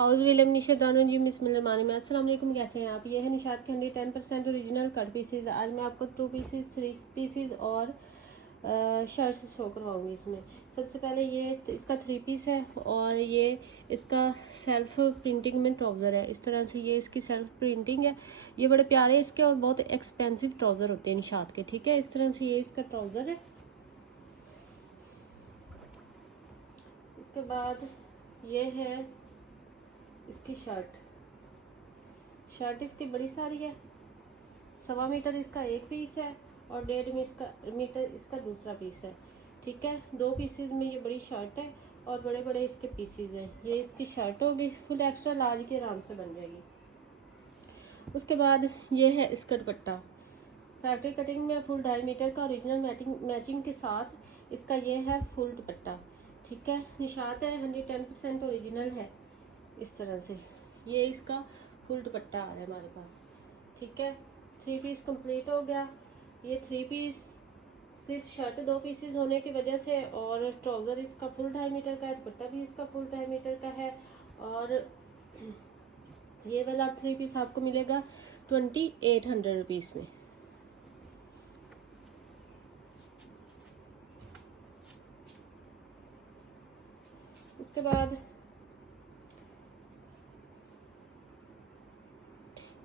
House Vilam निशादानी बिस्मिल्लाहिर्रहमानिर्रहीम। अस्सलाम वालेकुम, कैसे हैं आप। ये है निशात के 110% ओरिजिनल कट पीसीज। आज मैं आपको 2 पीसीज 3 पीसीज और शर्ट शो करवाऊंगी। इसमें सबसे पहले ये इसका 3 पीस है और ये इसका सेल्फ प्रिंटिंग में ट्राउज़र है। इस तरह से ये इसकी सेल्फ प्रिंटिंग है। ये बड़े प्यारे इसके और बहुत एक्सपेंसिव ट्राउज़र होते हैं निशात के, ठीक है। इस तरह से ये इसका ट्राउज़र है। इसके बाद ये है इसकी शर्ट इसकी बड़ी सारी है। 1.25 मीटर इसका एक पीस है और 1.5 मीटर इसका दूसरा पीस है, ठीक है। 2 पीसेस में ये बड़ी शर्ट है और बड़े बड़े इसके पीसेस हैं। ये इसकी शर्ट होगी, फुल एक्स्ट्रा लार्ज के आराम से बन जाएगी। उसके बाद ये है इसका दुपट्टा, फैक्ट्री कटिंग में फुल 2.5 मीटर का ओरिजिनल मैचिंग के साथ इसका ये है फुल दुपट्टा, ठीक है। निशात है 110% ओरिजिनल है। इस तरह से ये इसका फुल दुपट्टा आ रहा है हमारे पास, ठीक है। 3 पीस कंप्लीट हो गया। ये 3 पीस सिर्फ शर्ट 2 पीसेस होने की वजह से और ट्राउज़र इसका फुल 2.5 मीटर का है, दुपट्टा भी इसका फुल 2.5 मीटर का है। और ये वाला 3 पीस आपको मिलेगा 2800 रुपीज़ में। उसके बाद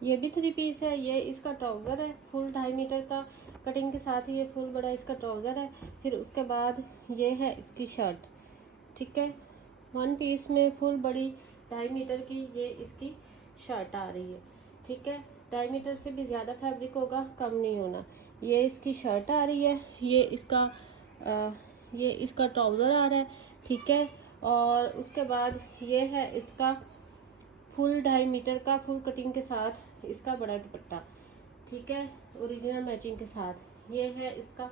ये भी 3 पीस है। ये इसका ट्राउज़र है फुल 2.5 मीटर का कटिंग के साथ ही ये फुल बड़ा इसका ट्राउज़र है। फिर उसके बाद ये है इसकी शर्ट, ठीक है। 1 पीस में फुल बड़ी 2.5 मीटर की ये इसकी शर्ट आ रही है, ठीक है। 2.5 मीटर से भी ज़्यादा फैब्रिक होगा, कम नहीं होना। ये इसकी शर्ट आ रही है। ये इसका ट्राउज़र आ रहा है, ठीक है। और उसके बाद ये है इसका फुल 2.5 मीटर का फुल कटिंग के साथ इसका बड़ा दुपट्टा, ठीक है, ओरिजिनल मैचिंग के साथ। ये है इसका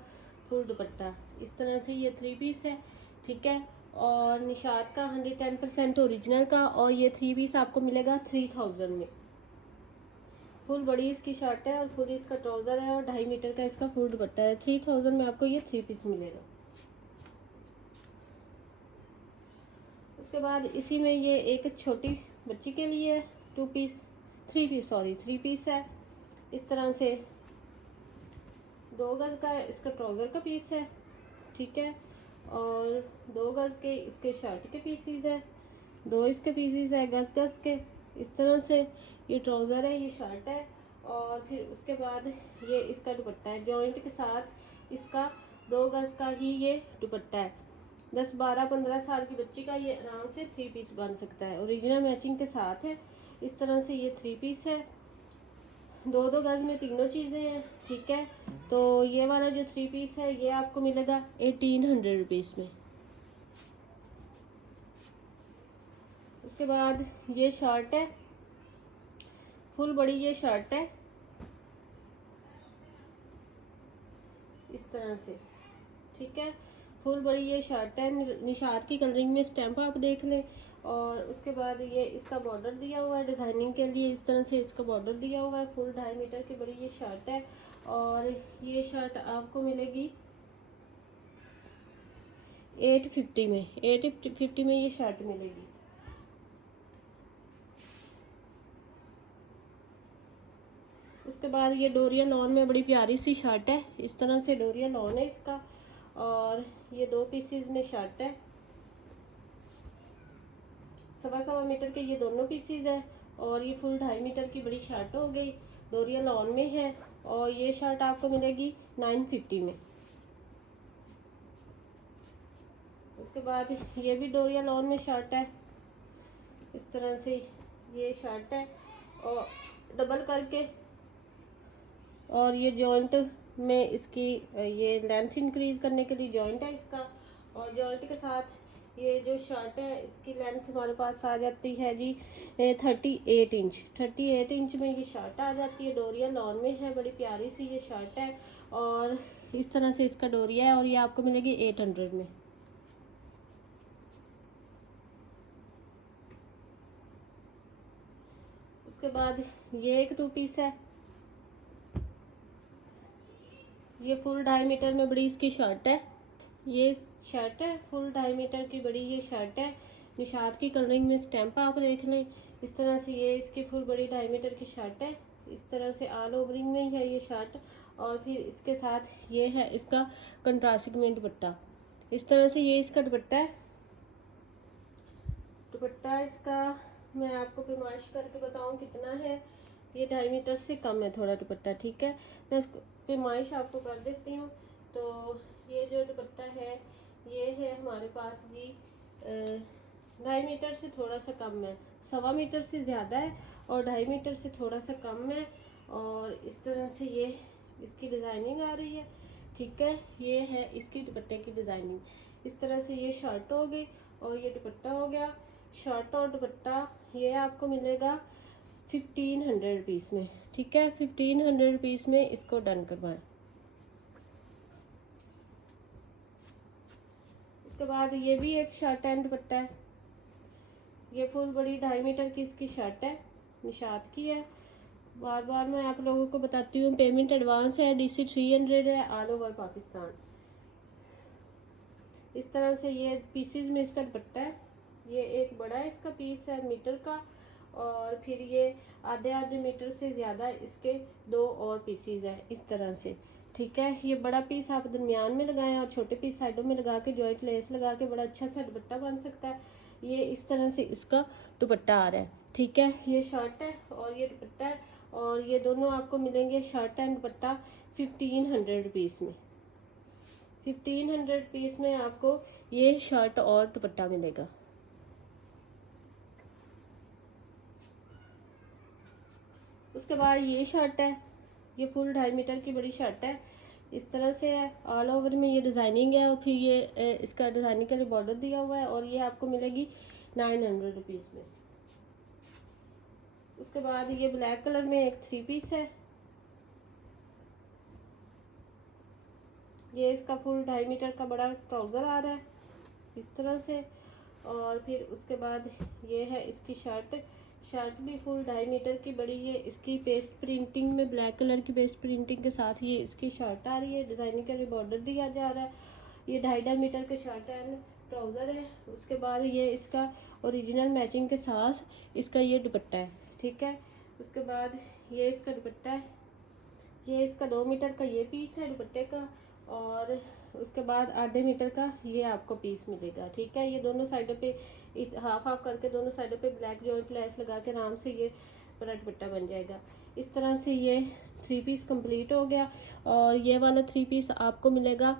फुल दुपट्टा। इस तरह से ये 3 पीस है, ठीक है। और निशात का 110% ओरिजिनल का और ये 3 पीस आपको मिलेगा 3000 में। फुल बड़ी इसकी शर्ट है और फुल इसका ट्राउज़र है और 2.5 मीटर का इसका फुल दुपट्टा है। 3000 में आपको ये 3 पीस मिलेगा। उसके बाद इसी में ये एक छोटी बच्ची के लिए 3 पीस है। इस तरह से 2 गज का इसका ट्राउज़र का पीस है, ठीक है। और 2 गज के इसके शर्ट के पीसीज है, 2 इसके पीसीज है गज के। इस तरह से ये ट्राउज़र है, ये शर्ट है। और फिर उसके बाद ये इसका दुपट्टा है जॉइंट के साथ। इसका 2 गज का ही ये दुपट्टा है। 10, 12, 15 साल की बच्ची का ये आराम से 3 पीस बन सकता है, ओरिजिनल मैचिंग के साथ है। इस तरह से ये 3 पीस है। 2 गज में तीनों चीज़ें हैं, ठीक है। तो ये वाला जो 3 पीस है ये आपको मिलेगा 1800 रुपीज़ में। उसके बाद ये शर्ट है, फुल बड़ी ये शर्ट है इस तरह से, ठीक है। फुल बड़ी ये शर्ट है, निशात की कलरिंग में स्टैंप आप देख लें। और उसके बाद ये इसका बॉर्डर दिया हुआ है डिज़ाइनिंग के लिए। इस तरह से इसका बॉर्डर दिया हुआ है। फुल 2.5 मीटर की बड़ी ये शर्ट है और ये शर्ट आपको मिलेगी 850 में। 850 में ये शर्ट मिलेगी। उसके बाद ये डोरिया लॉन में बड़ी प्यारी सी शर्ट है। इस तरह से डोरिया लॉन है इसका और ये 2 पीसीज में शर्ट है। 1.25 मीटर के ये दोनों पीसीज हैं और ये फुल 2.5 मीटर की बड़ी शर्ट हो गई, डोरिया लॉन में है। और ये शर्ट आपको मिलेगी 950 में। उसके बाद ये भी डोरिया लॉन में शर्ट है। इस तरह से ये शर्ट है और डबल करके, और ये जॉइंट में इसकी ये लेंथ इंक्रीज करने के लिए जॉइंट है इसका। और जॉइंट के साथ ये जो शर्ट है इसकी लेंथ हमारे पास आ जाती है जी 38 इंच। 38 इंच में ये शर्ट आ जाती है, डोरिया लॉन में है, बड़ी प्यारी सी ये शर्ट है। और इस तरह से इसका डोरिया है और ये आपको मिलेगी 800 में। उसके बाद ये एक 2 पीस है। ये फुल 2.5 मीटर में बड़ी इसकी शर्ट है। ये शर्ट है फुल 2.5 मीटर की बड़ी ये शर्ट है। निशात की कलरिंग में स्टैम्प आप देख लें। इस तरह से ये इसकी फुल बड़ी 2.5 मीटर की शर्ट है। इस तरह से ऑल ओवरिंग में है ये शर्ट। और फिर इसके साथ ये है इसका कंट्रास्टिंग में दुपट्टा। इस तरह से ये इसका दुपट्टा है। दुपट्टा इसका मैं आपको पैमाइश करके बताऊं कितना है। ये 2.5 मीटर से कम है थोड़ा दुपट्टा, ठीक है। मैं इसको पैमाइश आपको कर देती हूँ। तो ये जो दुपट्टा है ये है हमारे पास जी 2.5 मीटर से थोड़ा सा कम है, 1.25 मीटर से ज़्यादा है और 2.5 मीटर से थोड़ा सा कम है। और इस तरह से ये इसकी डिज़ाइनिंग आ रही है, ठीक है। ये है इसकी दुपट्टे की डिज़ाइनिंग। इस तरह से ये शर्ट हो गई और ये दुपट्टा हो गया। शर्ट और दुपट्टा ये आपको मिलेगा 1500 रुपीज़ में, ठीक है। 1500 रुपीज़ में इसको डन करवाएं। उसके बाद ये भी एक शर्ट एंड दुपट्टा है। ये फुल बड़ी 2.5 मीटर की इसकी शर्ट है, निशात की है। बार बार मैं आप लोगों को बताती हूँ, पेमेंट एडवांस है, DC 300 है ऑल ओवर पाकिस्तान। इस तरह से ये पीसीज में इसका दुपट्टा है। ये एक बड़ा इसका पीस है मीटर का, और फिर ये आधे आधे मीटर से ज़्यादा इसके 2 और पीसीज हैं इस तरह से, ठीक है। ये बड़ा पीस आप दरमियान में लगाएं और छोटे पीस साइडों में लगा के जॉइंट लेस लगा के बड़ा अच्छा सा दुपट्टा बन सकता है। ये इस तरह से इसका दुपट्टा आ रहा है, ठीक है। ये शर्ट है और ये दुपट्टा है, और ये दोनों आपको मिलेंगे शर्ट एंड दुपट्टा 1500 रुपीज़ में। 1500 रुपीज़ में आपको ये शर्ट और दुपट्टा मिलेगा। उसके बाद ये शर्ट है, ये फुल 2.5 मीटर की बड़ी शर्ट है। इस तरह से है, ऑल ओवर में ये डिज़ाइनिंग है और फिर ये इसका डिज़ाइनिंग का बॉर्डर दिया हुआ है, और ये आपको मिलेगी 900 रुपीज़ में। उसके बाद ये ब्लैक कलर में एक 3 पीस है। ये इसका फुल 2.5 मीटर का बड़ा ट्राउज़र आ रहा है इस तरह से। और फिर उसके बाद ये है इसकी शर्ट। शर्ट भी फुल 2.5 मीटर की बड़ी है। इसकी पेस्ट प्रिंटिंग में ब्लैक कलर की पेस्ट प्रिंटिंग के साथ ये इसकी शर्ट आ रही है। डिज़ाइनिंग का भी बॉर्डर दिया जा रहा है। ये 2.5 मीटर के शर्ट एंड ट्राउज़र है। उसके बाद ये इसका ओरिजिनल मैचिंग के साथ इसका ये दुपट्टा है, ठीक है। उसके बाद ये इसका दुपट्टा है। ये इसका 2 मीटर का ये पीस है दुपट्टे का, और उसके बाद आधे मीटर का ये आपको पीस मिलेगा, ठीक है। ये दोनों साइडों पे हाफ हाफ करके दोनों साइडों पे ब्लैक जॉइंट लेस लगा के आराम से ये बड़ा दुपट्टा बन जाएगा। इस तरह से ये 3 पीस कंप्लीट हो गया। और ये वाला 3 पीस आपको मिलेगा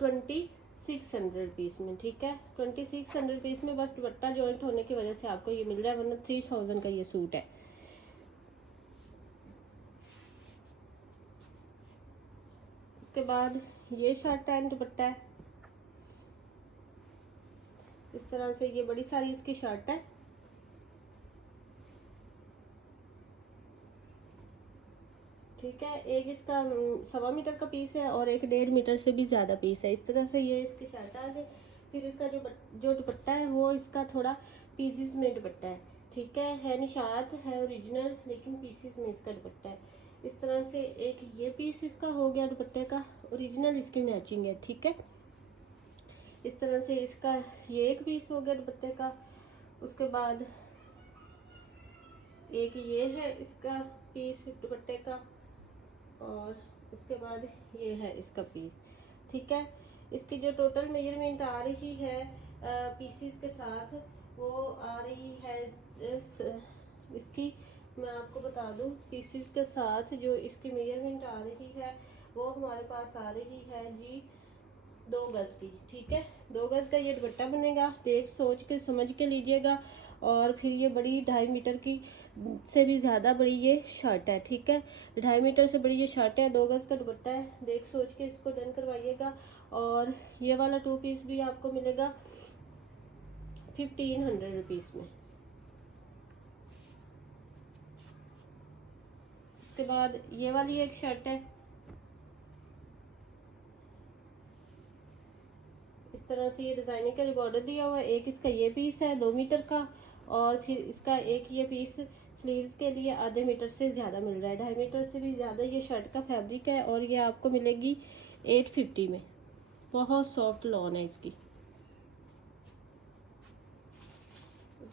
2600 रुपीज़ में, ठीक है। 2600 रुपीज़ में बस दुपट्टा जॉइंट होने की वजह से आपको ये मिल रहा है, वरना 3000 का ये सूट है। उसके बाद ये शर्ट एंड दुपट्टा है। इस तरह से ये बड़ी सारी इसकी शर्ट है। ठीक है, एक इसका 1.25 मीटर का पीस है और एक 1.5 मीटर से भी ज़्यादा पीस है। इस तरह से ये इसकी शर्ट आ गई। फिर इसका जो दुपट्टा है वो इसका थोड़ा पीसेस में दुपट्टा है, ठीक है निशात है ओरिजिनल, लेकिन पीसेस में इसका दुपट्टा है। इस तरह से एक ये पीस इसका हो गया दुपट्टे का, ओरिजिनल इसकी मैचिंग है, ठीक है। इस तरह से इसका ये एक पीस हो गया दुपट्टे का। उसके बाद एक ये है इसका पीस दुपट्टे का, और उसके बाद ये है इसका पीस, ठीक है। इसकी जो टोटल मेजरमेंट आ रही है पीसीस के साथ, वो आ रही है इसकी मैं आपको बता दूं, पीसीस के साथ जो इसकी मेजरमेंट आ रही है वो हमारे पास आ रही है जी 2 गज की, ठीक है। 2 गज का ये दुपट्टा बनेगा, देख सोच के समझ के लीजिएगा। और फिर ये बड़ी 2.5 मीटर की से भी ज़्यादा बड़ी ये शर्ट है, ठीक है। 2.5 मीटर से बड़ी ये शर्ट है, 2 गज का दुपट्टा है, देख सोच के इसको डन करवाइएगा। और ये वाला 2 पीस भी आपको मिलेगा 1500 रुपीज़ में। उसके बाद ये वाली एक शर्ट है, इस तरह से ये डिज़ाइनिंग का बॉर्डर दिया हुआ है। एक इसका ये पीस है 2 मीटर का, और फिर इसका एक ये पीस स्लीव्स के लिए आधे मीटर से ज़्यादा मिल रहा है, 2.5 मीटर से भी ज़्यादा ये शर्ट का फैब्रिक है। और ये आपको मिलेगी 850 में, बहुत सॉफ्ट लॉन है इसकी।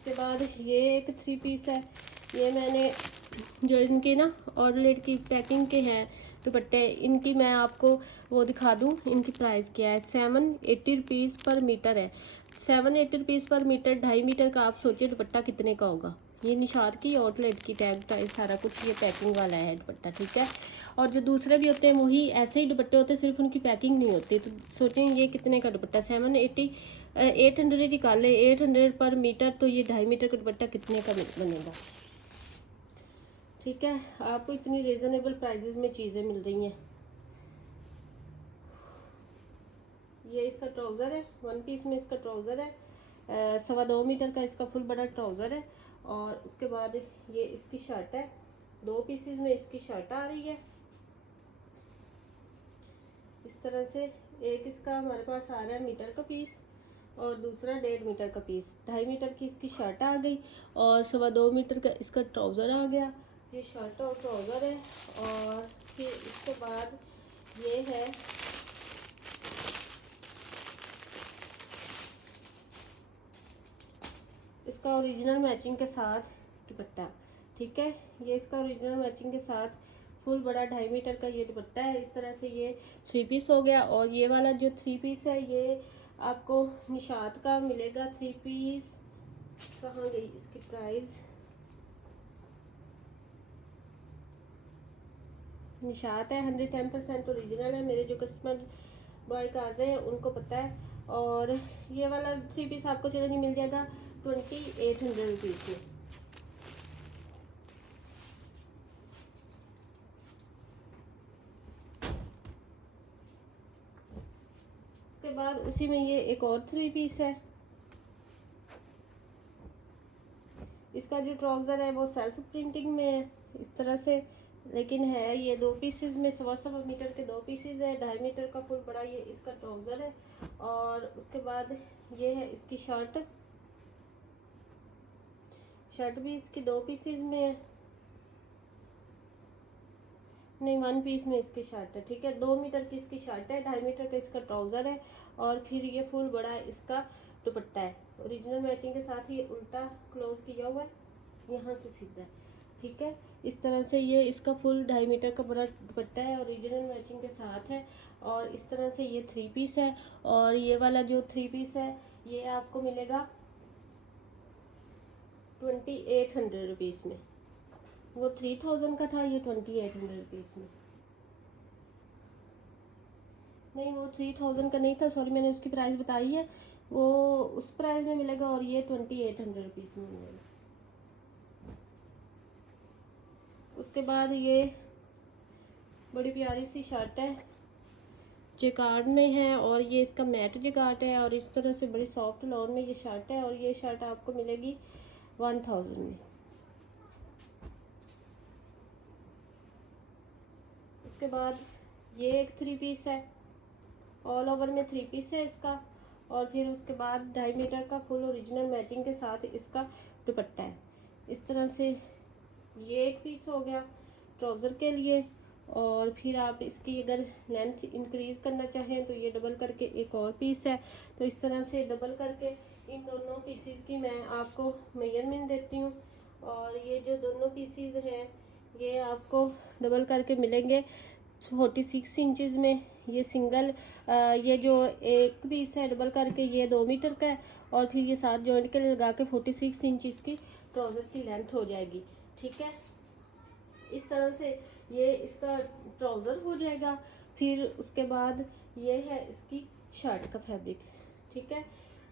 उसके बाद ये एक 3 पीस है, ये मैंने जो इनके ना ऑर्डलेट की पैकिंग के हैं दुपट्टे, इनकी मैं आपको वो दिखा दूँ, इनकी प्राइस क्या है। 780 रुपीज़ पर मीटर है। 780 रुपीज़ पर मीटर, 2.5 मीटर का। आप सोचिए दुपट्टा कितने का होगा। ये निशात की आउटलेट की टैग प्राइस सारा कुछ, ये पैकिंग वाला है दुपट्टा, ठीक है। और जो दूसरे भी होते हैं वही ऐसे ही दुपट्टे होते हैं, सिर्फ उनकी पैकिंग नहीं होती। तो सोचें ये कितने का दुपट्टा, 800 निकाले, 800 पर मीटर, तो ये 2.5 मीटर का दुपट्टा कितने का बनेगा, ठीक है। आपको इतनी रीजनेबल प्राइजेस में चीज़ें मिल रही हैं। ये इसका ट्राउज़र है, 1 पीस में इसका ट्राउज़र है, 2.25 मीटर का इसका फुल बड़ा ट्राउज़र है। और उसके बाद ये इसकी शर्ट है, 2 पीसेस में इसकी शर्ट आ रही है इस तरह से। एक इसका हमारे पास आ रहा है मीटर का पीस और दूसरा 1.5 मीटर का पीस। 2.5 मीटर की इसकी शर्ट आ गई और 2.25 मीटर का इसका ट्राउज़र आ गया। ये शर्ट और ट्राउज़र है। और फिर इसके बाद ये है इसका ओरिजिनल मैचिंग के साथ दुपट्टा, ठीक है। ये इसका ओरिजिनल मैचिंग के साथ फुल बड़ा 2.5 मीटर का ये दुपट्टा है। इस तरह से ये 3 पीस हो गया। और ये वाला जो 3 पीस है ये आपको निशात का मिलेगा 3 पीस। कहाँ गई इसकी प्राइस, निशात है 110% ओरिजिनल है। मेरे जो कस्टमर बाय कर रहे हैं उनको पता है। और ये वाला 3 पीस आपको चलो नहीं मिल जाएगा 2800 रुपीज़ में। उसके बाद उसी में ये एक और 3 पीस है। इसका जो ट्राउज़र है वो सेल्फ प्रिंटिंग में है इस तरह से, लेकिन है ये 2 पीसेस में, 2.25 मीटर के 2 पीसेस है। 2.5 मीटर का फुल बड़ा ये इसका ट्राउज़र है। और उसके बाद ये है इसकी शर्ट, शर्ट भी इसकी 2 पीसेस में है, नहीं 1 पीस में इसकी शर्ट है, ठीक है। 2 मीटर की इसकी शर्ट है, 2.5 मीटर का इसका ट्राउज़र है। और फिर ये फुल बड़ा इसका दुपट्टा है, ओरिजिनल मैचिंग के साथ। ये उल्टा क्लोज किया हुआ है, यहाँ से सीधा है, ठीक है। इस तरह से ये इसका फुल 2.5 मीटर का बड़ा दुपट्टा है, ओरिजिनल मैचिंग के साथ है। और इस तरह से ये 3 पीस है। और ये वाला जो 3 पीस है ये आपको मिलेगा 2800 रुपीज़ में। वो 3000 का था, ये 2800 रुपीज़ में। नहीं वो 3000 का नहीं था, सॉरी, मैंने उसकी प्राइस बताई है, वो उस प्राइस में मिलेगा। और ये 2800 रुपीज़ में मिलेगा। उसके बाद ये बड़ी प्यारी सी शर्ट है, जेकार्ड में है। और ये इसका मैट जेकार्ड है। और इस तरह से बड़ी सॉफ्ट लॉन में ये शर्ट है। और ये शर्ट आपको मिलेगी 1000 में। उसके बाद ये एक 3 पीस है, ऑल ओवर में 3 पीस है इसका। और फिर उसके बाद 2.5 मीटर का फुल ओरिजिनल मैचिंग के साथ इसका दुपट्टा है। इस तरह से ये एक पीस हो गया ट्राउज़र के लिए। और फिर आप इसकी अगर लेंथ इंक्रीज़ करना चाहें तो ये डबल करके एक और पीस है। तो इस तरह से डबल करके इन दोनों पीसीज की मैं आपको मेजरमेंट देती हूँ। और ये जो दोनों पीसीज हैं ये आपको डबल करके मिलेंगे 46 इंचज़ में। ये सिंगल ये जो एक पीस है डबल करके ये 2 मीटर का है। और फिर ये 7 जॉइंट के लिए लगा के 46 इंचज़ की ट्राउज़र की लेंथ हो जाएगी, ठीक है। इस तरह से ये इसका ट्राउज़र हो जाएगा। फिर उसके बाद ये है इसकी शर्ट का फैब्रिक, ठीक है।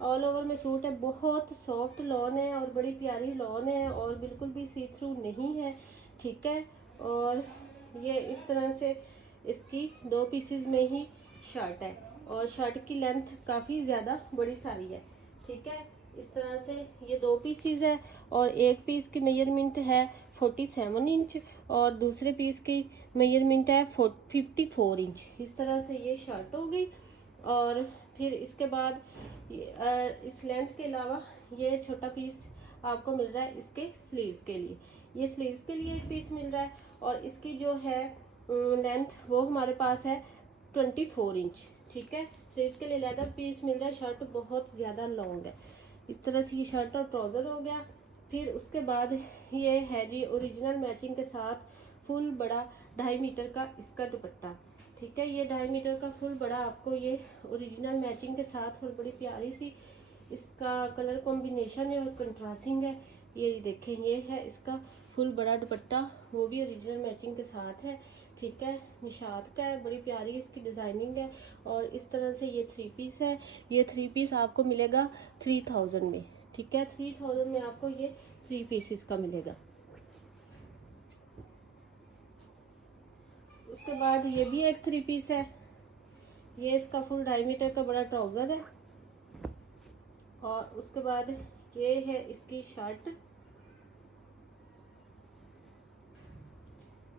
ऑल ओवर में सूट है, बहुत सॉफ्ट लॉन है और बड़ी प्यारी लॉन है और बिल्कुल भी सी थ्रू नहीं है, ठीक है। और ये इस तरह से इसकी 2 पीसेस में ही शर्ट है। और शर्ट की लेंथ काफ़ी ज़्यादा बड़ी सारी है, ठीक है। इस तरह से ये 2 पीसीज है। और एक पीस की मेजरमेंट है 47 इंच और दूसरे पीस की मेजरमेंट है 54 इंच। इस तरह से ये शर्ट हो गई। और फिर इसके बाद इस लेंथ के अलावा ये छोटा पीस आपको मिल रहा है इसके स्लीव्स के लिए। ये स्लीव्स के लिए एक पीस मिल रहा है। और इसकी जो है लेंथ वो हमारे पास है 24 इंच, ठीक है। स्लीव्स के लिए लेदर पीस मिल रहा है। शर्ट बहुत ज़्यादा लॉन्ग है, इस तरह से ये शर्ट और ट्राउज़र हो गया। फिर उसके बाद ये है जी ओरिजिनल मैचिंग के साथ फुल बड़ा 2.5 मीटर का इसका दुपट्टा। ठीक है, ये 2.5 मीटर का फुल बड़ा आपको ये ओरिजिनल मैचिंग के साथ और बड़ी प्यारी सी इसका कलर कॉम्बिनेशन है और कंट्रास्टिंग है। ये देखें, ये है इसका फुल बड़ा दुपट्टा, वो भी ओरिजिनल मैचिंग के साथ है। ठीक है, निशात का है, बड़ी प्यारी इसकी डिज़ाइनिंग है। और इस तरह से ये 3 पीस है। ये 3 पीस आपको मिलेगा 3000 में। ठीक है, 3000 में आपको ये 3 पीसेस का मिलेगा। उसके बाद ये भी एक 3 पीस है। ये इसका फुल 2.5 मीटर का बड़ा ट्राउज़र है। और उसके बाद ये है इसकी शर्ट,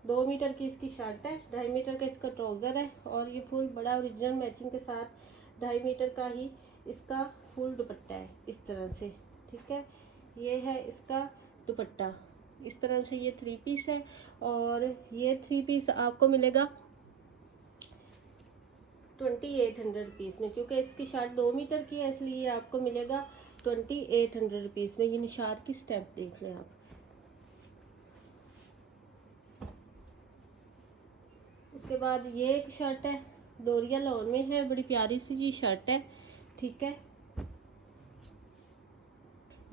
2 मीटर की इसकी शर्ट है, 2.5 मीटर का इसका ट्राउज़र है। और ये फुल बड़ा ओरिजिनल मैचिंग के साथ 2.5 मीटर का ही इसका फुल दुपट्टा है इस तरह से। ठीक है, ये है इसका दुपट्टा। इस तरह से ये 3 पीस है। और ये 3 पीस आपको मिलेगा 2800 रुपीज़ में, क्योंकि इसकी शर्ट 2 मीटर की है, इसलिए आपको मिलेगा 2800 रुपीज़ में। ये निशात की स्टेप देख लें आप। उसके बाद ये एक शर्ट है, डोरिया लॉन में है, बड़ी प्यारी सी ये शर्ट है। ठीक है,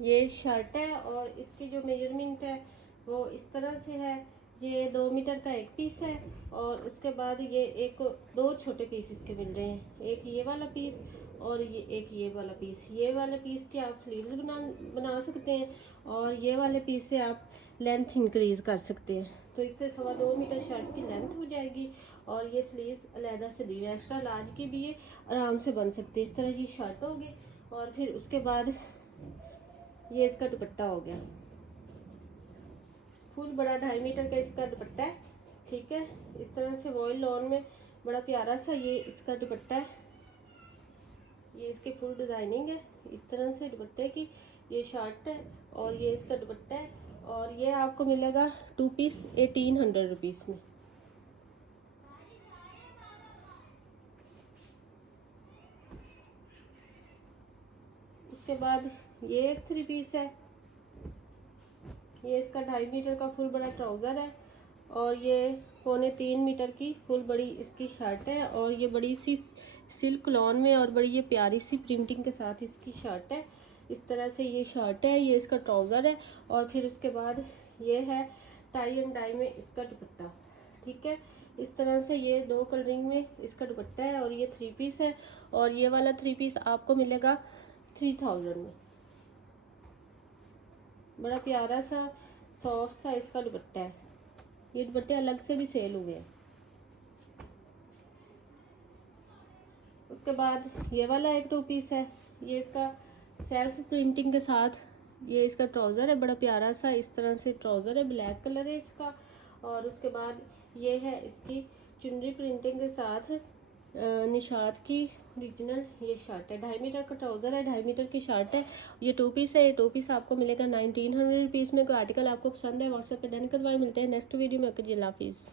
ये शर्ट है और इसकी जो मेजरमेंट है वो इस तरह से है। ये 2 मीटर का एक पीस है। और उसके बाद ये एक 2 छोटे पीस इसके मिल रहे हैं, एक ये वाला पीस और ये वाला पीस। ये वाले पीस के आप स्लीव्स बना सकते हैं और ये वाले पीस से आप लेंथ इंक्रीज कर सकते हैं। तो इससे 2.25 मीटर शर्ट की लेंथ हो जाएगी। और ये स्लीव्स अलहदा से दी है, एक्स्ट्रा लार्ज की भी ये आराम से बन सकती है। इस तरह की शर्ट होगी। और फिर उसके बाद ये इसका दुपट्टा हो गया, फुल बड़ा 2.5 मीटर का इसका दुपट्टा है। ठीक है, इस तरह से वॉयल लॉन में बड़ा प्यारा सा ये इसका दुपट्टा है। ये इसकी फुल डिज़ाइनिंग है इस तरह से दुपट्टे की। ये शर्ट है और ये इसका दुपट्टा है। और ये आपको मिलेगा 2 पीस 1800 रुपीज़ में। उसके बाद ये एक 3 पीस है। ये इसका 2.5 मीटर का फुल बड़ा ट्राउज़र है। और ये 2.25 मीटर की फुल बड़ी इसकी शर्ट है। और ये बड़ी सी सिल्क लॉन में और बड़ी ये प्यारी सी प्रिंटिंग के साथ इसकी शर्ट है। इस तरह से ये शर्ट है, ये इसका ट्राउज़र है। और फिर उसके बाद ये है टाई एंड डाई में इसका दुपट्टा। ठीक है, इस तरह से ये 2 कलरिंग में इसका दुपट्टा है। और ये 3 पीस है। और ये वाला 3 पीस आपको मिलेगा 3000 में। बड़ा प्यारा सा सॉफ्ट सा इसका दुपट्टा है। ये दुपट्टे अलग से भी सेल हुए हैं। उसके बाद ये वाला एक 2 पीस है। ये इसका सेल्फ प्रिंटिंग के साथ ये इसका ट्राउज़र है, बड़ा प्यारा सा इस तरह से ट्राउज़र है, ब्लैक कलर है इसका। और उसके बाद ये है इसकी चुनरी प्रिंटिंग के साथ निशात की ओरिजिनल ये शर्ट है। 2.5 मीटर का ट्राउज़र है, 2.5 मीटर की शर्ट है। ये 2 पीस है। ये 2 पीस आपको मिलेगा 1900 रुपीज़ में। कोई आर्टिकल आपको पसंद है व्हाट्सएप पे डन करवाए। मिलते हैं नेक्स्ट वीडियो में। अल्लाह हाफिज़।